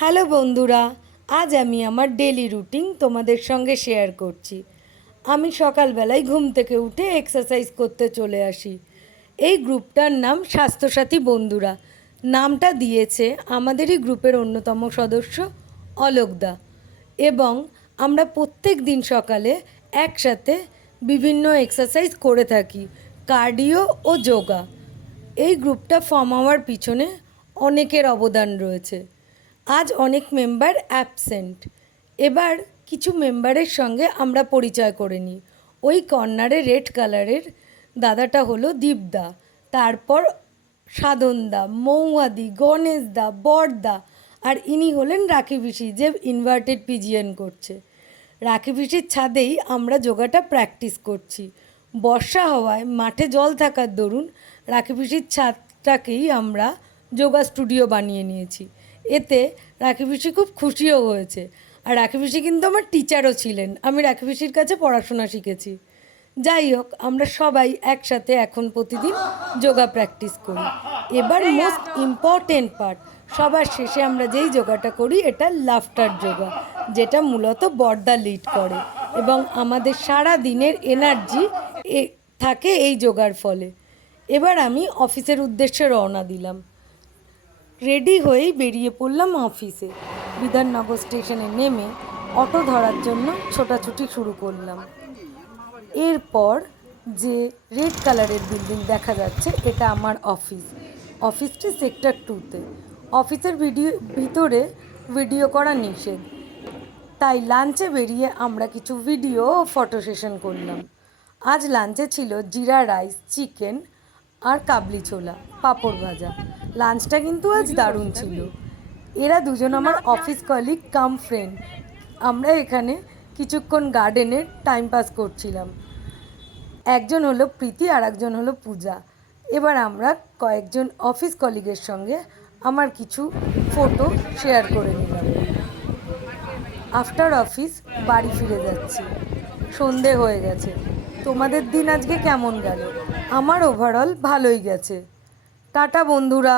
Hello বন্ধুরা, আজ আমি আমার ডেলি রুটিন তোমাদের সঙ্গে শেয়ার করছি। আমি সকালবেলায় ঘুম থেকে উঠে এক্সারসাইজ করতে চলে আসি। এই গ্রুপটার নাম স্বাস্থ্যসাথী বন্ধুরা। নামটা দিয়েছে আমাদেরই গ্রুপের অন্যতম সদস্য অলোকদা। এবং আমরা প্রত্যেক দিন সকালে একসাথে বিভিন্ন এক্সারসাইজ করে থাকি, কার্ডিও ও যোগা। এই গ্রুপটা ফর্ম হওয়ার পিছনে অনেকের অবদান রয়েছে। আজ অনেক মেম্বার অ্যাবসেন্ট। এবার কিছু মেম্বারের সঙ্গে আমরা পরিচয় করে নিই। ওই কর্নারে রেড কালারের দাদাটা হলো দীপদা, তারপর সাধনদা, মৌয়াদি, গণেশদা, বরদা, আর ইনি হলেন রাখি পিসি, যে ইনভার্টেড পিজিএন করছে। রাখি পিসির ছাদেই আমরা যোগাটা প্র্যাকটিস করছি। বর্ষা হওয়ায় মাঠে জল থাকার দরুন রাখি পিসির ছাদটাকেই আমরা যোগা স্টুডিও বানিয়ে নিয়েছি। এতে রাখি পিসি খুব খুশিও হয়েছে। আর রাখি পিসি কিন্তু আমার টিচারও ছিলেন, আমি রাখি পিসির কাছে পড়াশোনা শিখেছি। যাই হোক, আমরা সবাই একসাথে এখন প্রতিদিন যোগা প্র্যাকটিস করি। এবার মোস্ট ইম্পর্টেন্ট পার্ট, সবার শেষে আমরা যেই যোগাটা করি এটা লাফটার যোগা, যেটা মূলত বর্দা লিড করে এবং আমাদের সারা দিনের এনার্জি থাকে এই যোগার ফলে। এবার আমি অফিসের উদ্দেশ্যে রওনা দিলাম। রেডি হয়েই বেরিয়ে পড়লাম অফিসে। বিধাননগর স্টেশনে নেমে অটো ধরার জন্য ছোটাছুটি শুরু করলাম। এরপর যে রেড কালারের বিল্ডিং দেখা যাচ্ছে এটা আমার অফিস। অফিসটি সেক্টর 2-তে। অফিসের ভিতরে ভিডিও করা নিষেধ, তাই লাঞ্চে বেরিয়ে আমরা কিছু ভিডিও ও ফটো সেশন করলাম। আজ লাঞ্চে ছিল জিরা রাইস, চিকেন আর কাবলি ছোলা, পাঁপড় ভাজা। লাঞ্চটা কিন্তু আজ দারুণ ছিল। এরা দুজন আমার অফিস কলিগ কাম ফ্রেন্ড। আমরা এখানে কিছুক্ষণ গার্ডেনে টাইম পাস করছিলাম। একজন হলো প্রীতি আর একজন হলো পূজা। এবার আমরা কয়েকজন অফিস কলিগের সঙ্গে আমার কিছু ফটো শেয়ার করে নিলাম। আফটার অফিস বাড়ি ফিরে যাচ্ছি, সন্ধে হয়ে গেছে। তোমাদের দিন আজকে কেমন গেল? আমার ওভারঅল ভালোই গেছে। টাটা বন্ধুরা।